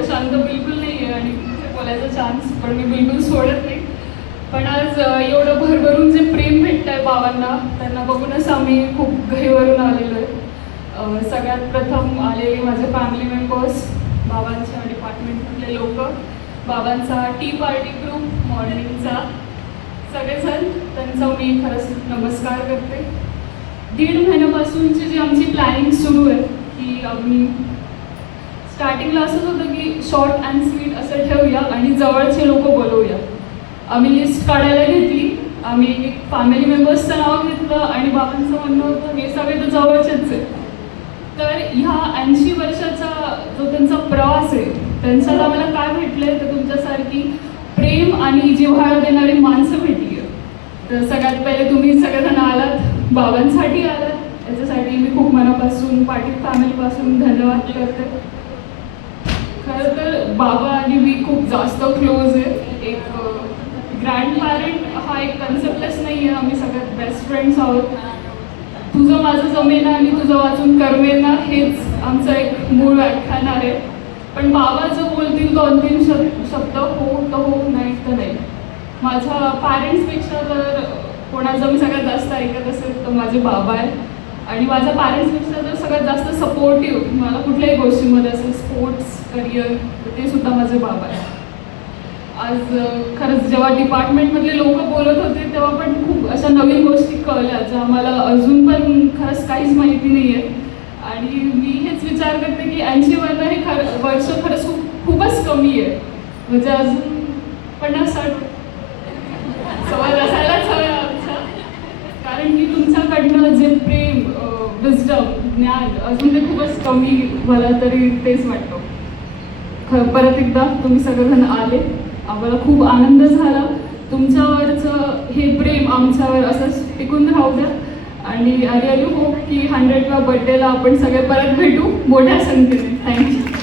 एवढं शांत बिलकुल नाही आहे आणि बोलायचा चान्स पण मी बिलकुल सोडत नाही. पण आज एवढं भरभरून जे प्रेम भेटतं आहे बाबांना, त्यांना बघूनच आम्ही खूप घाईवरून आलेलो आहे. सगळ्यात प्रथम आलेले माझे फॅमिली मेंबर्स, बाबांच्या डिपार्टमेंटमधले लोक, बाबांचा टी पार्टी ग्रुप मॉर्निंगचा सगळेजण, त्यांचा मी खरंच नमस्कार करते. 1.5 महिन्यापासूनची जी आमची प्लॅनिंग सुरू आहे की आम्ही स्टार्टिंगला असंच होतं की शॉर्ट अँड स्वीट असं ठेवूया आणि जवळचे लोक बोलवूया. आम्ही लिस्ट काढायला घेतली, आम्ही फॅमिली मेंबर्सचं नाव घेतलं आणि बाबांचं म्हणणं होतं हे सगळे तर जवळचेच आहे. तर ह्या 80 वर्षाचा जो त्यांचा प्रवास आहे त्यांच्यात आम्हाला काय भेटलं आहे तर तुमच्यासारखी प्रेम आणि जिव्हाळा देणारी माणसं भेटली आहे. तर सगळ्यात पहिले तुम्ही सगळेजण आलात, बाबांसाठी आलात, याच्यासाठी मी खूप मनापासून पाटील फॅमिलीपासून धन्यवाद करते. खरं तर बाबा आणि मी खूप जास्त क्लोज आहे. एक ग्रँड पॅरेंट हा एक कन्सेप्टच नाही आहे, आम्ही सगळ्यात बेस्ट फ्रेंड्स आहोत. तुझं माझं जमेना आणि तुझं वाचून करमेना हेच आमचं एक मूळ व्याख्यान आहे. पण बाबा जो बोलतील 2-3 शब्द हो तर हो, नाही तर नाही. माझ्या पॅरेंट्सपेक्षा जर कोणाचं मी सगळ्यात जास्त ऐकत असेल तर माझे बाबा आहे. आणि माझ्या पॅरेंट्सपेक्षा जर सगळ्यात जास्त सपोर्टिव्ह मला कुठल्याही गोष्टीमध्ये असेल, स्पोर्ट्स करिअर, ते सुद्धा माझे बाबा आहे. आज खरंच जेव्हा डिपार्टमेंटमधले लोक बोलत होते तेव्हा पण खूप अशा नवीन गोष्टी कळल्या ज्या आम्हाला अजून पण खरंच काहीच माहिती नाही आहे. आणि मी हेच विचार करते की 80 हे वर्ष खरंच खूपच कमी आहे. म्हणजे अजून 50-60 सवय असायलाच हवं आमच्या. कारण की तुमच्याकडनं जे प्रेम, विजडम, ज्ञान अजून ते खूपच कमी, मला तरी तेच वाटतं. परत एकदा तुम्ही सगळेजण आले, आम्हाला खूप आनंद झाला. तुमच्यावरचं हे प्रेम आमच्यावर असंच टिकून राहू द्या. आणि आय रिअली होप की 100व्या बर्थडेला आपण सगळे परत भेटू मोठ्या संख्येने. थँक्यू.